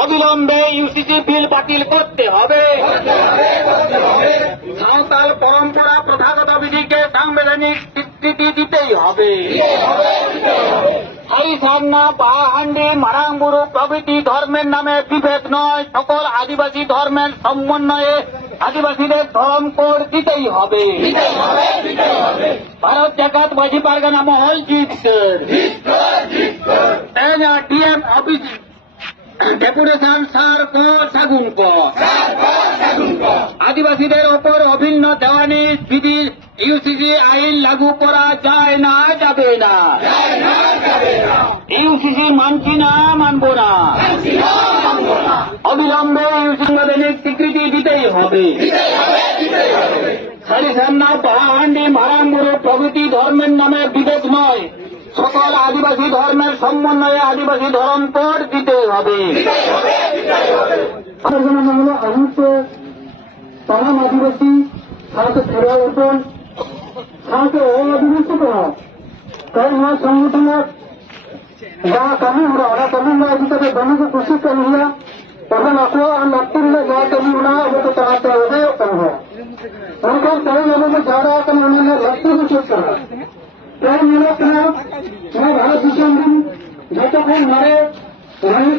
অবিলম্বে ইউসিসি বিল বাতিল করতে হবে। সাঁওতাল পরম্পরা প্রথাগত বিধিকে সাংবিধানিক স্বীকৃতি দিতেই হবে। হরিসান্না, পাহান্ডি, মারাংবুরু প্রভৃতি ধর্মের নামে বিভেদ নয়, সকল আদিবাসী ধর্মের সমন্বয়ে আদিবাসীদের ধর্ম কোড দিতেই হবে। ভারত জাকাত বাজি পারগানা মহল জিতসর ডিএম অফিস ডেপুটেশন সার কো সাগুন কো আদিবাসীদের ওপর অভিন্ন দেওয়ানি বিধি ইউসিসি আইন লাগু করা যায় না, যাবে না। ইউসিসি মানছি না, মানব না। অবিলম্বে ইউসিসি সাংবিধানিক স্বীকৃতি দিতেই হবে। হরিসান্না, পাহান্ডি, মারাংবুরু প্রভৃতি ধর্মের নামে বিভেদ নয়, সকল আদিবাসী ধর্মের সমন্বয়ে আদিবাসী ধর্ম কোড দিতে হবে। অহিংস তামাম আদিবাসী সাথে ফেরা ওপর সাথে অধিবেশিত कई हुआ संगठन जहाँ कमी हो रहा कमी में अभी तक बनने की कोशिश कर रही है और आपको नागपुर में जहाँ कमी हो रहा है वो तो चलाते हुए कम है उनके कई लोगों में जा रहा है कम उन्होंने लक्ष्य को चेक करा कई मिनट में भारत विषय दिन जो तक मरे वहीं